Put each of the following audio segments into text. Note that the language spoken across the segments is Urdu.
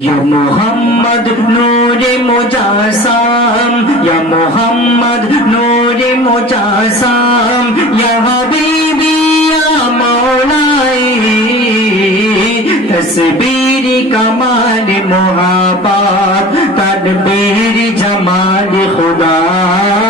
یا محمد نور مجاسام یا محمد نور مجاسام یا حبیبی یا مولائی تسبیری کمال محبات تدبیری جمال خدا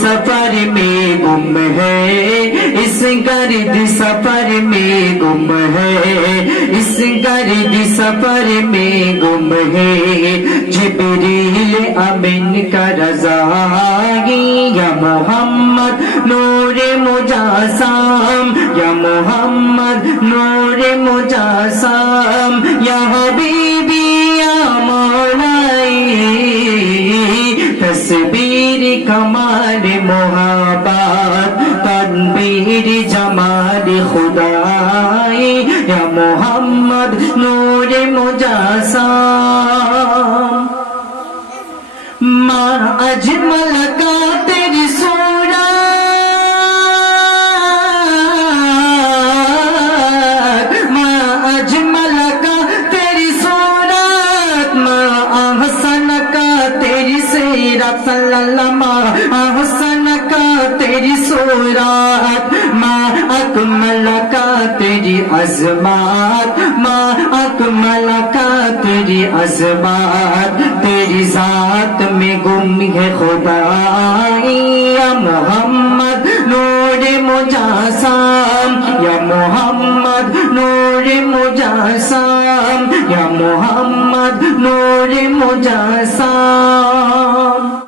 سفر میں گم ہے اس گرد سفر میں گم ہے اس گرد سفر میں گم ہے جبریل امین کا رضا رضہ یا محمد نور مجاسم یا محمد نور مجاسم یا حبیب ali mohabbat tanbeeri jamali khudai ya muhammad noor e ma ajmal ماں حسن کا تیری سورات ماں اک ملاقات تیری ازبات ماں اک تیری ازبات تیری ذات میں گم ہے خدائی یا محمد نور مو یا محمد نور مو یا محمد نور موجام